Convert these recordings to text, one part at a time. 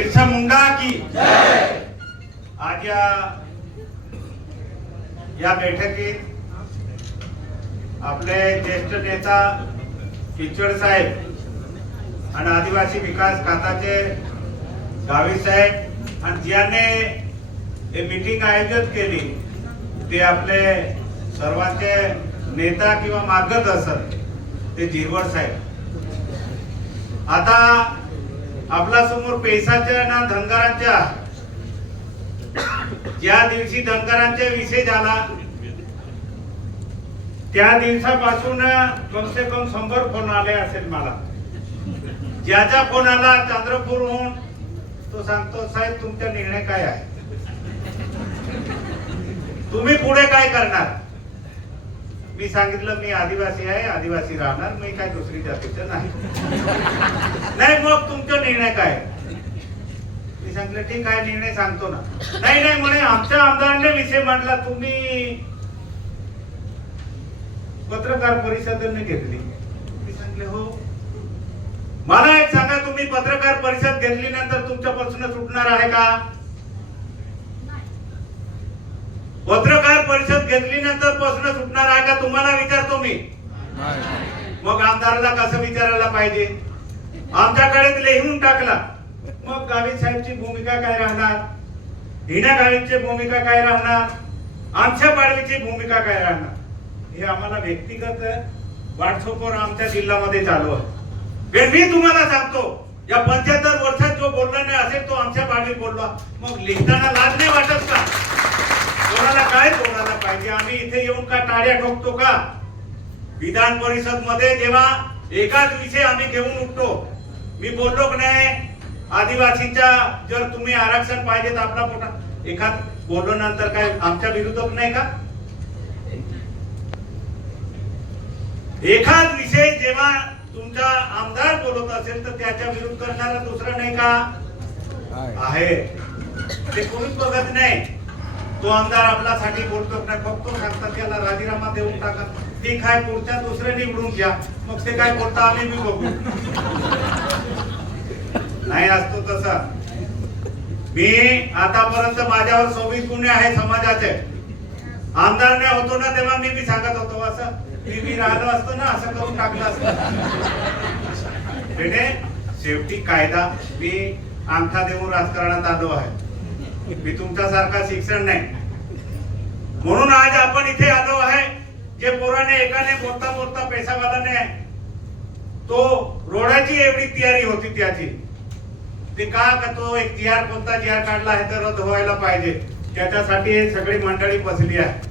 बिरसा मुंडा की आज या बैठकी आपले ज्येष्ठ नेता किचड साहेब आणि आदिवासी विकास खाताचे गावी साहेब आणि ज्याने हे मीटिंग आयोजित केली ते आपले सर्वांचे नेता किंवा मार्गदर्शक ते झिरवड साहेब आता आपला समोर पैसाच्या ना धनकारांच्या ज्या दिवशी धनगरांच्या विषय झाला त्या दिवसापासून कम से कम शंभर फोन आले असेल मला ज्याचा फोन आला होऊन तो सांगतो साहेब तुमचा निर्णय काय आहे तुम्ही पुढे काय करणार मी सांगितलं मी आदिवासी आहे आदिवासी राहणार मी काय दुसरी जातीचं नाही नाही मग तुमचा निर्णय काय मी सांगितलं ठीक आहे निर्णय सांगतो ना नाही नाही म्हणे आमच्या आमदारांनी विषय मांडला तुम्ही पत्रकार परिषद घेतली मी सांगले हो मला एक सांगा तुम्ही पत्रकार परिषद घेतली नंतर तुमच्यापासूनच प्रश्न सुटणार आहे का परिषद घेतली नंतर प्रश्न सुटणार आहे का तुम्हाला विचारतो मी मग आमदाराला कसं विचारायला पाहिजे आमच्याकडे लिहून टाकला मग गावित साहेबची भूमिका काय राहणार हिना गावितची भूमिका काय राहणार आमच्या पाडवीची भूमिका काय राहणार हे आम्हाला व्यक्तिगत व्हॉट्सअपवर आमच्या जिल्ह्यामध्ये चालू आहे मी तुम्हाला सांगतो या पंच्याहत्तर वर्षात जो बोलला नाही असेल तो आमच्या पाडवी बोलला मग लिहिताना लाज नाही वाटत का कोणाला काय बोलायला पाहिजे आम्ही इथे येऊन का टाळ्या ठोकतो का विधान परिषद मध्ये जेव्हा एकाच विषय आम्ही घेऊन उठतो मी बोललो की नाही आदिवासींच्या जर तुम्ही आरक्षण पाहिजे तर आपला पोटा एखाद बोललो नंतर काय आमच्या विरुद्ध नाही का एखाद विषय जेव्हा तुमचा आमदार बोलत असेल तर त्याच्या विरुद्ध करणारा दुसरा नाही का आहे ते कोणीच बघत नाही तो आमदार आपल्यासाठी बोलतो नाही फक्त सांगतात त्याला राजीनामा देऊन टाका ते काय पुढच्या दुसरे निवडून घ्या मग ते काय बोलता आम्ही मी बघू नाही असतो तसा मी आतापर्यंत माझ्यावर सव्वीस गुन्हे आहे समाजाचे आमदार नाही होतो ना तेव्हा मी बी सांगत होतो असं मी मी राहिलो असतो ना असं करून टाकलं असत म्हणजे शेवटी कायदा मी अंगठा देऊन राजकारणात आलो आहे मी तुमच्यासारखा शिक्षण नाही म्हणून आज आपण इथे आलो आहे जे पोराने एकाने मोठा मोठा नाही तो रोडाची एवढी तयारी होती त्याची ते का तो एक तिहार कोणता जिहार काढला आहे तर रद्द व्हायला पाहिजे त्याच्यासाठी सगळी मंडळी बसली आहे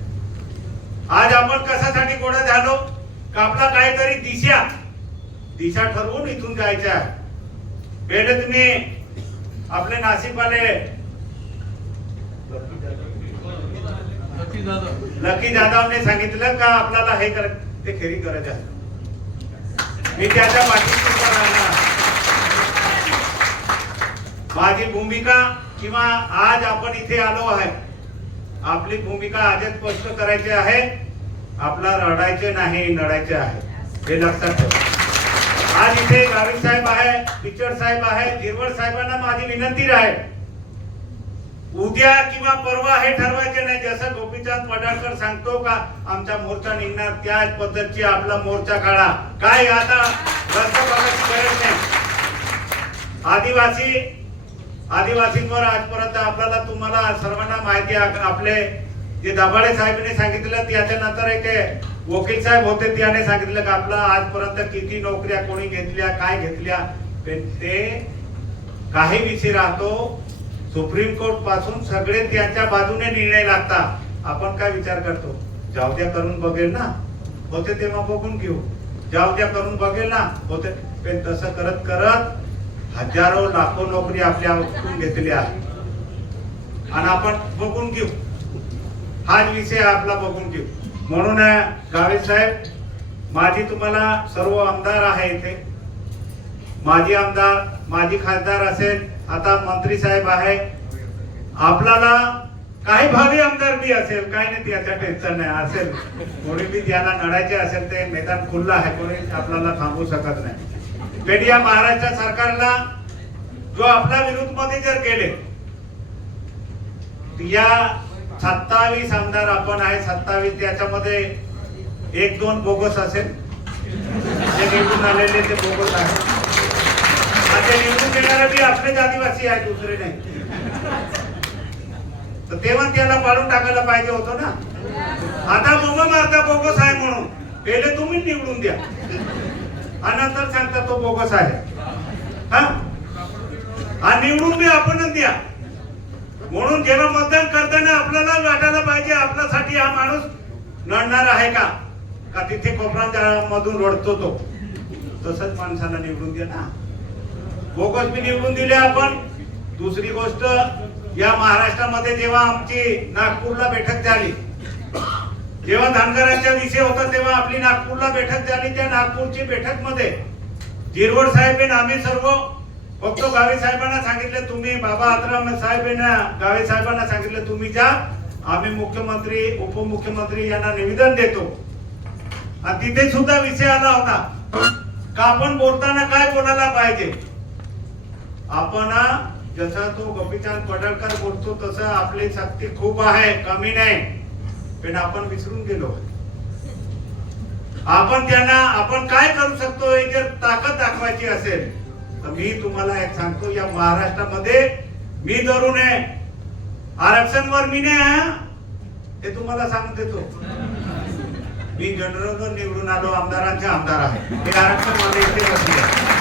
आज आपण कशासाठी गोडा झालो का आपला काहीतरी दिशा दिशा ठरवून इथून जायच्या पहिले तुम्ही आपले नाशिकवाले लकी जाधव लकी जाधवने सांगितलं का आपल्याला हे कर ते खेरी आहे मी त्याच्या पाठीशी माझी भूमिका किंवा आज आपण इथे आलो आहे आपली भूमिका आज स्पष्ट करायची आहे आपला रडायचे नाही लढायचे आहे हे लक्षात ठेवा आज इथे गावित साहेब आहे पिचर साहेब आहे झिरवड साहेबांना माझी विनंती राहील उद्या किंवा परवा हे ठरवायचे नाही जसं गोपीचंद पडाळकर सांगतो का आमचा मोर्चा निघणार त्याच पद्धती आपला मोर्चा काढा काय आता गरज नाही आदिवासी आदिवासींवर आजपर्यंत आपल्याला तुम्हाला सर्वांना माहिती आपले जे दाभाडे साहेबांनी सांगितलं त्याच्यानंतर एक वकील साहेब होते त्याने सांगितलं की आपला आजपर्यंत किती नोकऱ्या कोणी घेतल्या काय घेतल्या ते काही विषय राहतो सुप्रीम कोर्ट पासून सगळे त्याच्या बाजूने निर्णय लागतात आपण काय विचार करतो जाऊ द्या करून बघेल ना होते तेव्हा बघून घेऊ जाऊ द्या करून बघेल ना होते पण तसं करत करत हजारो लाखो नोकरी आपल्या घेतल्या आहे आणि आपण बघून घेऊ हाच विषय आपला बघून घेऊ म्हणून गावे साहेब माझी तुम्हाला सर्व आमदार आहे इथे माझी आमदार माझी खासदार असेल आता मंत्री साहेब आहे आपल्याला काही भावी आमदार बी असेल काही नाही याचं टेन्शन नाही असेल कोणी बी ज्याला लढायचे असेल ते मैदान खुल्ला आहे कोणी आपल्याला थांबू शकत नाही पेडिया महाराष्ट्र सरकारला जो आपल्या विरुद्ध मध्ये जर गेले या सत्तावीस आमदार आपण आहे सत्तावीस त्याच्यामध्ये एक दोन बोगस असेल जे निवडून आलेले ते बोगस आहेत निवडून बी आपलेच आदिवासी आहे दुसरे नाही तर तेव्हा त्याला पाडून टाकायला पाहिजे होतं ना आता बोग मारता बोगस आहे म्हणून पहिले तुम्ही निवडून द्या नंतर सांगता तो बोगस आहे हा हा निवडून बी आपणच द्या म्हणून जेव्हा मतदान करताना आपल्याला वाटायला पाहिजे आपल्यासाठी हा माणूस लढणार आहे का तिथे कोपरांच्या मधून रडतो तो तसंच माणसांना निवडून द्या ना बोगस बी निवडून दिले आपण दुसरी गोष्ट या महाराष्ट्रामध्ये जेव्हा आमची नागपूरला बैठक झाली जेव्हा धनगरांच्या विषय होता तेव्हा आपली नागपूरला बैठक झाली त्या नागपूरची बैठक मध्ये जिरवड साहेब आम्ही सर्व फक्त गावे साहेबांना सांगितले तुम्ही बाबा आत्राम साहेब गावे साहेबांना सांगितले तुम्ही जा आम्ही मुख्यमंत्री उपमुख्यमंत्री यांना निवेदन देतो तिथे सुद्धा विषय आला होता का आपण बोलताना काय बोलायला पाहिजे आपण जसा तो गोपीचंद पडळकर बोलतो तसं आपली शक्ती खूप आहे कमी नाही पण आपण विसरून गेलो आपण त्यांना आपण काय करू शकतो जर ताकद दाखवायची असेल तर मी तुम्हाला एक सांगतो या महाराष्ट्रामध्ये मी धरून आहे वर मी नाही हे तुम्हाला सांगून देतो मी जनरल निवडून आलो आमदारांचे आमदार आहे हे आरक्षण मध्ये इथे बसले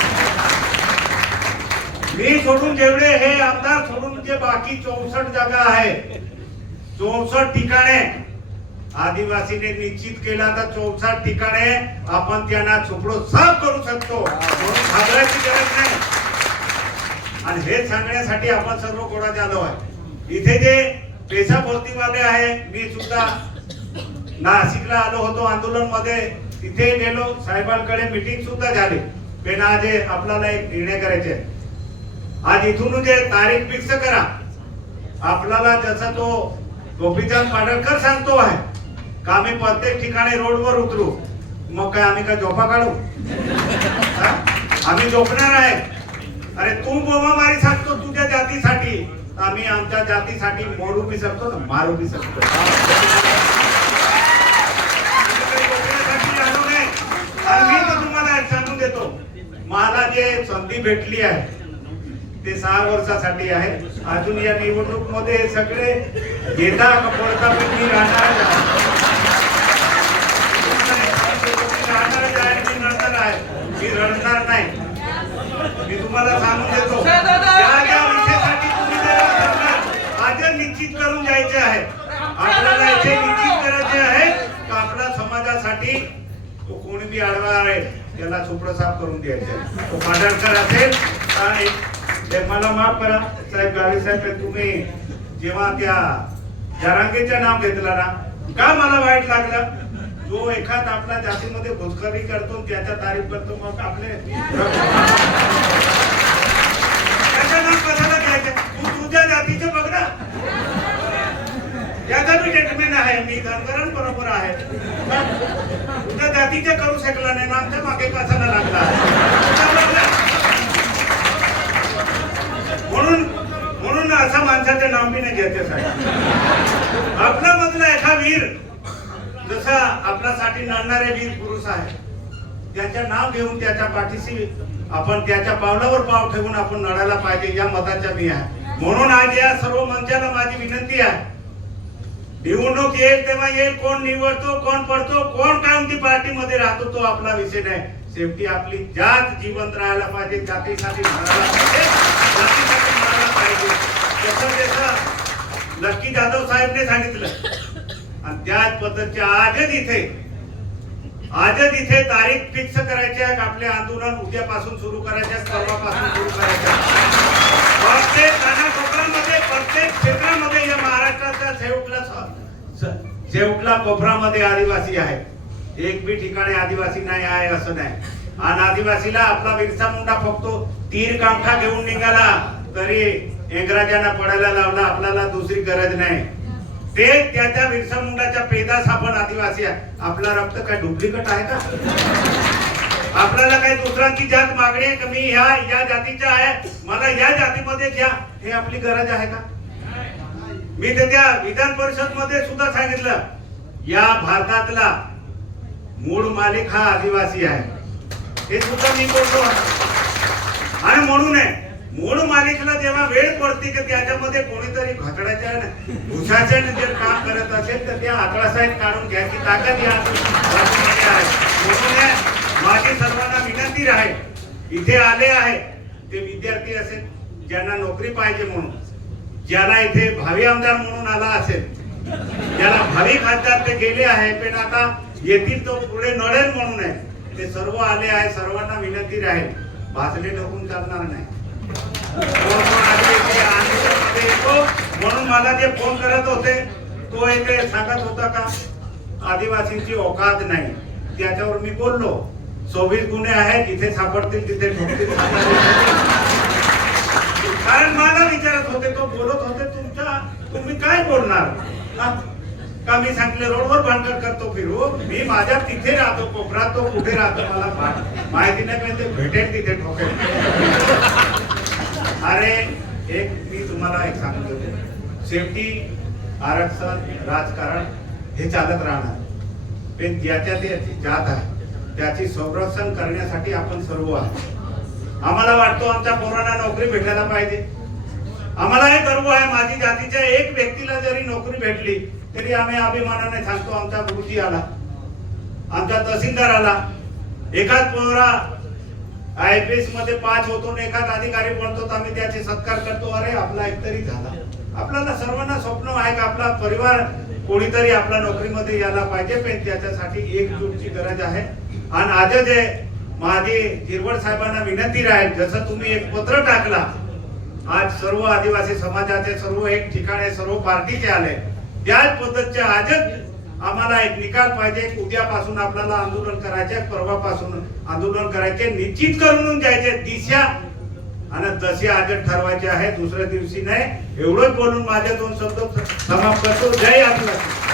मी सोडून जेवढे हे आमदार सोडून जे बाकी चौसष्ट जागा आहे चौसष्ट ठिकाणे आदिवासीने निश्चित केला तर चौसष्ट ठिकाणे आपण त्यांना चुकडो साफ करू शकतो म्हणून घाबरायची गरज नाही आणि हे सांगण्यासाठी आपण सर्व कोणा जाधव आहे इथे जे पेशा मध्ये आहे मी सुद्धा नाशिकला आलो होतो आंदोलन मध्ये तिथे गेलो साहेबांकडे मीटिंग सुद्धा झाली पण आज आपल्याला एक निर्णय करायचे आहे आज इथून ते तारीख फिक्स करा आपल्याला त्याचा तो गोपीचंद पाडळकर सांगतो आहे का आम्ही प्रत्येक ठिकाणी रोडवर उतरू मग काय आम्ही काय झोपा काढू आम्ही झोपणार आहे अरे तू मारी सांगतो तुझ्या जातीसाठी आम्ही आमच्या जातीसाठी मोडू बी शकतो मारू बी शकतो मी तुम्हाला सांगून देतो मला जे संधी भेटली आहे ते सहा वर्षासाठी आहे अजून या निवडणूक मध्ये सगळे घेता कोणता पण मी राहणार मी रडणार नाही मी तुम्हाला सांगून देतो आज निश्चित करून जायचे आहे आपल्याला इथे निश्चित करायचे आहे का आपल्या समाजासाठी तो कोणी बी आडवा आहे त्याला चोपडं साफ करून द्यायचं तो पाडळकर असेल ते मला माफ करा साहेब गावी साहेब तुम्ही जेव्हा त्या जरांगेचे नाव घेतला ना का मला वाईट लागलं जो एखाद आपला जातीमध्ये घुसखरी करतो त्याच्या तारीफ करतो मग आपले कशाला घ्यायचं तू तुझ्या जातीचे बघ ना याचा मी ट्रीटमेंट आहे मी धनगरण बरोबर आहे तुझ्या जातीचे करू शकला नाही ना आमच्या मागे कसाला लागला असा माणसाचं नाव मी नाही घ्यायचं आपला मधला एका वीर जसा आपल्यासाठी लढणारे वीर पुरुष आहे त्याच्या नाव घेऊन त्याच्या पाठीशी आपण त्याच्या पावलावर पाव ठेवून आपण लढायला पाहिजे या मताच्या मी आहे म्हणून आज या सर्व मंचाला माझी विनंती आहे निवडणूक येईल तेव्हा येईल कोण निवडतो कोण पडतो कोण पार्टी मध्ये राहतो तो आपला विषय नाही शेवटी आपली जात जिवंत राहायला पाहिजे जातीसाठी जाधव साहेबने सांगितलं आणि त्याच पद्धतीच्या आजच इथे आजच इथे तारीख फिक्स करायची आहे आपले आंदोलन उद्यापासून सुरू करायचे सर्वापासून सुरू करायचे प्रत्येक कानाकोपऱ्यामध्ये प्रत्येक क्षेत्रामध्ये या महाराष्ट्राच्या शेवटला शेवटला कोपरामध्ये आदिवासी आहेत एक बी ठिकाणी आदिवासी नाही आहे असं नाही आणि आदिवासीला आपला बिरसा मुंडा फक्त तीर कामठा घेऊन निघाला तरी इंग्रजांना पडायला लावला आपल्याला दुसरी गरज नाही ते त्याच्या विरसा मुंडाच्या पेदास आपण आदिवासी आहे आपला रक्त काय डुप्लिकेट आहे का आपल्याला काही दुसऱ्यांची जात मागणी आहे मी ह्या या जातीच्या आहे मला या जातीमध्ये घ्या हे आपली गरज आहे का मी ते त्या विधान परिषद मध्ये सुद्धा सांगितलं या भारतातला मूळ मालिक हा आदिवासी आहे हे सुद्धा मी बोलतो आणि म्हणून आहे मूळ मालिकला जेव्हा वेळ पडते की त्याच्यामध्ये कोणीतरी घातडाच्या भुसाच्या जर काम करत असेल तर त्या आकळासाहेब काढून घ्यायची ताकद या आहे म्हणून माझी सर्वांना विनंती राहील इथे आले आहे ते विद्यार्थी असेल ज्यांना नोकरी पाहिजे म्हणून ज्याला इथे भावी आमदार म्हणून आला असेल ज्याला भावी खासदार ते गेले आहे पण आता येतील तो पुढे नडेल म्हणून आहे ते सर्व आले आहे सर्वांना विनंती राहील भासले ढकून चालणार नाही म्हणून मला जे फोन करत होते तो एक सांगत होता का आदिवासींची औकात नाही त्याच्यावर मी बोललो सव्वीस गुन्हे आहेत जिथे सापडतील तिथे ठोकतील कारण मला विचारत होते तो बोलत होते तुमचा तुम्ही काय बोलणार का मी सांगितले रोडवर भांडण करतो फिरू मी माझ्या तिथे राहतो कोपरात तो कुठे राहतो मला माहिती नाही ते भेटेल तिथे ठोकेल एक मी तुम्हाला एक सांगतो देतो शेवटी आरक्षण राजकारण हे चालत राहणार ते ज्याच्या जात आहे त्याची संरक्षण करण्यासाठी आपण सर्व आहोत आम्हाला वाटतो आमच्या पोरांना नोकरी भेटायला पाहिजे आम्हाला हे गर्व आहे माझी जातीच्या एक व्यक्तीला जरी नोकरी भेटली तरी आम्ही अभिमानाने सांगतो आमचा गुरुजी आला आमचा तहसीलदार आला एकाच पोहरा आयपीएस मध्ये पाच होतो एखादा अधिकारी बनतो तर आम्ही त्याचे सत्कार करतो अरे आपला एकतरी झाला आपल्याला सर्वांना स्वप्न आहे का आपला परिवार कोणीतरी आपल्या मध्ये यायला पाहिजे पण त्याच्यासाठी एकजूटची गरज आहे आणि आज जे माझी हिरवड साहेबांना विनंती राहील जसं तुम्ही एक पत्र टाकला आज सर्व आदिवासी समाजाचे सर्व एक ठिकाणी सर्व पार्टीचे आले त्याच पद्धतीचे आजच आम्हाला एक निकाल पाहिजे उद्यापासून आपल्याला आंदोलन करायचे परवापासून आंदोलन करायचे निश्चित करून घ्यायचे दिशा आणि तसे आज ठरवायचे आहे दुसऱ्या दिवशी नाही एवढंच बोलून माझ्या दोन शब्द समाप्त करतो जय आदिवासी